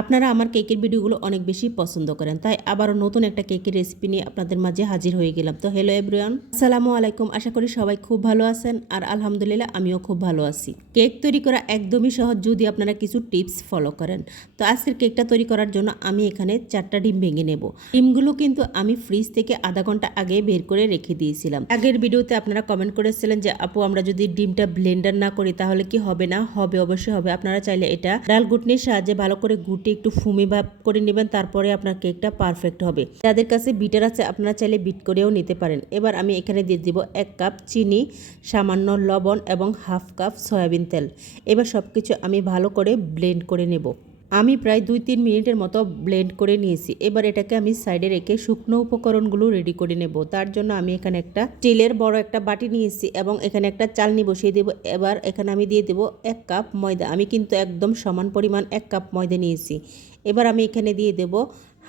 আপনারা আমার কেকের ভিডিওগুলো অনেক বেশি পছন্দ করেন, তাই আবারও নতুন একটা কেকের রেসিপি নিয়ে আপনাদের মাঝে হাজির হয়ে গেলাম। তো হ্যালো এভরিওয়ান আসসালামু আলাইকুম, আশা করি সবাই খুব ভালো আছেন, আর আলহামদুলিল্লাহ আমিও খুব ভালো আছি। কেক তৈরি করা একদমই সহজ যদি আপনারা কিছু টিপস ফলো করেন। তো আজকের কেকটা তৈরি করার জন্য আমি এখানে চারটা ডিম ভেঙে নেব। ডিমগুলো কিন্তু আমি ফ্রিজ থেকে আধা ঘণ্টা আগে বের করে রেখে দিয়েছিলাম। আগের ভিডিওতে আপনারা কমেন্ট করেছিলেন যে, আপু, আমরা যদি ডিমটা ব্লেন্ডার না করি তাহলে কি হবে না? হবে, অবশ্যই হবে। আপনারা চাইলে এটা ডাল গুটনির সাহায্যে ভালো করে গুটে একটু ফুমি ভাব করে নেবেন, তারপরে আপনার কেকটা পারফেক্ট হবে। যাদের কাছে বিটার আছে, আপনারা চাইলে বিট করেও নিতে পারেন। এবার আমি এখানে দিয়ে দিব এক কাপ চিনি, সামান্য লবণ এবং হাফ কাপ সয়াবিন তেল। এবার সব কিছু আমি ভালো করে ব্লেন্ড করে নেব। আমি প্রায় দুই তিন মিনিটের মতো ব্লেন্ড করে নিয়েছি। এবার এটাকে আমি সাইডে রেখে শুকনো উপকরণগুলো রেডি করে নেব। তার জন্য আমি এখানে একটা স্টিলের বড় একটা বাটি নিয়েছি এবং এখানে একটা চালনি বসিয়ে দেব। এবার এখানে আমি দিয়ে দেব এক কাপ ময়দা। আমি কিন্তু একদম সমান পরিমাণ এক কাপ ময়দা নিয়েছি। এবার আমি এখানে দিয়ে দেব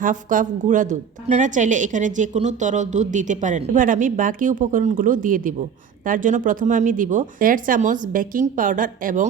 হাফ কাপ গুঁড়া দুধ। আপনারা চাইলে এখানে যে কোনো তরল দুধ দিতে পারেন। এবার আমি বাকি উপকরণগুলো দিয়ে দিব। তার জন্য প্রথমে আমি দিব দেড় চামচ বেকিং পাউডার এবং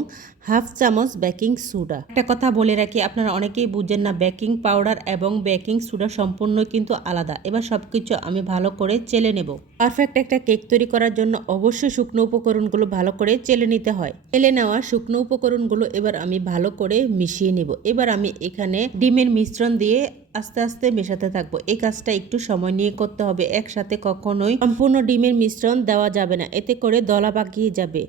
হাফ চামচ বেকিং সোডা। একটা কথা বলে রাখি, আপনারা অনেকেই বুঝেন না, বেকিং পাউডার এবং বেকিং সোডা সম্পূর্ণ কিন্তু আলাদা। এবার সব কিছু আমি ভালো করে চেলে নেব। পারফেক্ট একটা কেক তৈরি করার জন্য অবশ্যই শুকনো উপকরণগুলো ভালো করে চেলে নিতে হয়। চেলে নেওয়া শুকনো উপকরণগুলো এবার আমি ভালো করে মিশিয়ে নেব। এবার আমি এখানে ডিমের মিশ্রণ দিয়ে আস্তে আস্তে মেশাতে থাকব। এই কাজটা একটু সময় নিয়ে করতে হবে। একসাথে কখনোই সম্পূর্ণ ডিমের মিশ্রণ দেওয়া যাবে না। এতে করে দলা পাকিয়ে যাবে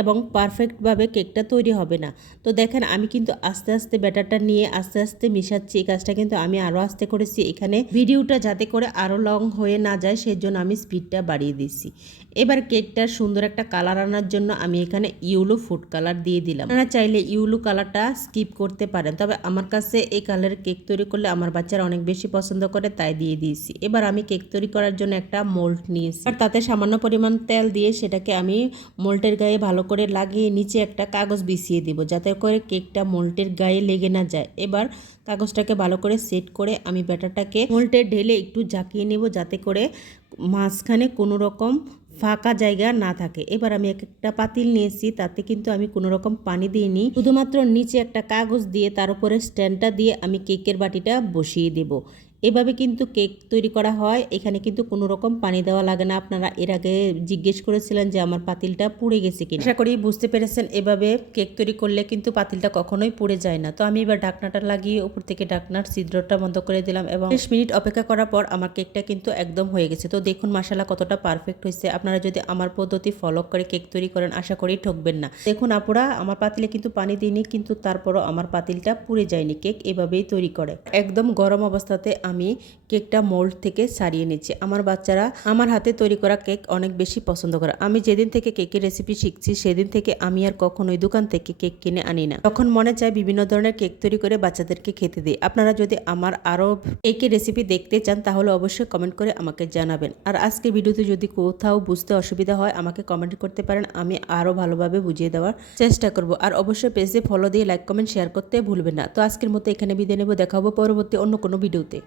এবং পারফেক্টভাবে কেকটা তৈরি হবে না। তো দেখেন, আমি কিন্তু আস্তে আস্তে ব্যাটারটা নিয়ে আস্তে আস্তে মিশাচ্ছি। এই কাজটা কিন্তু আমি আরও আস্তে করেছি। এখানে ভিডিওটা যাতে করে আরও লং হয়ে না যায় সেই জন্য আমি স্পিডটা বাড়িয়ে দিচ্ছি এবার কেকটার সুন্দর একটা কালার আনার জন্য আমি এখানে ইউলো ফুড কালার দিয়ে দিলাম। আপনারা চাইলে ইউলো কালারটা স্কিপ করতে পারেন। তবে আমার কাছে এই কালারের কেক তৈরি করলে আমার বাচ্চারা অনেক বেশি পছন্দ করে, তাই দিয়ে দিয়েছি। এবার আমি কেক তৈরি করার জন্য একটা মোল্ড নিয়েছি। আর তাতে সামান্য পরিমাণ তেল দিয়ে সেটাকে আমি মোল্টের গায়ে ভালো করে লাগিয়ে নিচে একটা কাগজ বিছিয়ে দিব, যাতে করে কেকটা মোল্টের গায়ে লেগে না যায়। এবার কাগজটাকে ভালো করে সেট করে আমি ব্যাটারটাকে মোল্টে ঢেলে একটু জাকিয়ে নেব, যাতে করে মাঝখানে কোনো রকম ফাঁকা জায়গা না থাকে। এবার আমি এক একটা পাতিল নিয়েছি, তাতে কিন্তু আমি কোনো রকম পানি দিইনি। শুধুমাত্র নিচে একটা কাগজ দিয়ে তার উপরে স্ট্যান্ডটা দিয়ে আমি কেকের বাটিটা বসিয়ে দেব। এভাবে কিন্তু কেক তৈরি করা হয়। এখানে কিন্তু কোনো রকম পানি দেওয়া লাগে না। আপনারা এর আগে জিজ্ঞেস করেছিলেন যে আমার পাতিলটা পুড়ে গেছে কিনা। আশা করি বুঝতে পেরেছেন। এভাবে কেক তৈরি করলে কিন্তু পাতিলটা কখনোই পুড়ে যায় না। তো আমি এবার ঢাকনাটা লাগিয়ে উপর থেকে ঢাকনার ছিদ্রটা বন্ধ করে দিলাম এবং বিশ মিনিট অপেক্ষা করার পর আমার কেকটা কিন্তু একদম হয়ে গেছে। তো দেখুন মশালা কতটা পারফেক্ট হয়েছে। আপনারা যদি আমার পদ্ধতি ফলো করে কেক তৈরি করেন, আশা করি ঠকবেন না। দেখুন আপুরা, আমার পাতিলে কিন্তু পানি দিইনি, কিন্তু তারপরও আমার পাতিলটা পুড়ে যায়নি। কেক এভাবেই তৈরি করে। একদম গরম অবস্থাতে আমি কেকটা মোল্ড থেকে সারিয়ে নিচ্ছি। আমার বাচ্চারা আমার হাতে তৈরি করা কেক অনেক বেশি পছন্দ করে। আমি যেদিন থেকে কেকের রেসিপি শিখছি, সেদিন থেকে আমি আর কখনোই দোকান থেকে কেক কিনে আনি না। তখন মনে চায় বিভিন্ন ধরনের কেক তৈরি করে বাচ্চাদেরকে খেতে দিই। আপনারা যদি আমার আরও কেকের রেসিপি দেখতে চান, তাহলে অবশ্যই কমেন্ট করে আমাকে জানাবেন। আর আজকে ভিডিওতে যদি কোথাও বুঝতে অসুবিধা হয়, আমাকে কমেন্ট করতে পারেন। আমি আরও ভালোভাবে বুঝিয়ে দেওয়ার চেষ্টা করব। আর অবশ্যই পেজে ফলো দিয়ে লাইক কমেন্ট শেয়ার করতে ভুলবেন না। তো আজকের মতো এখানে বিদায় নেব। দেখাবো পরবর্তী অন্য কোনো ভিডিওতে।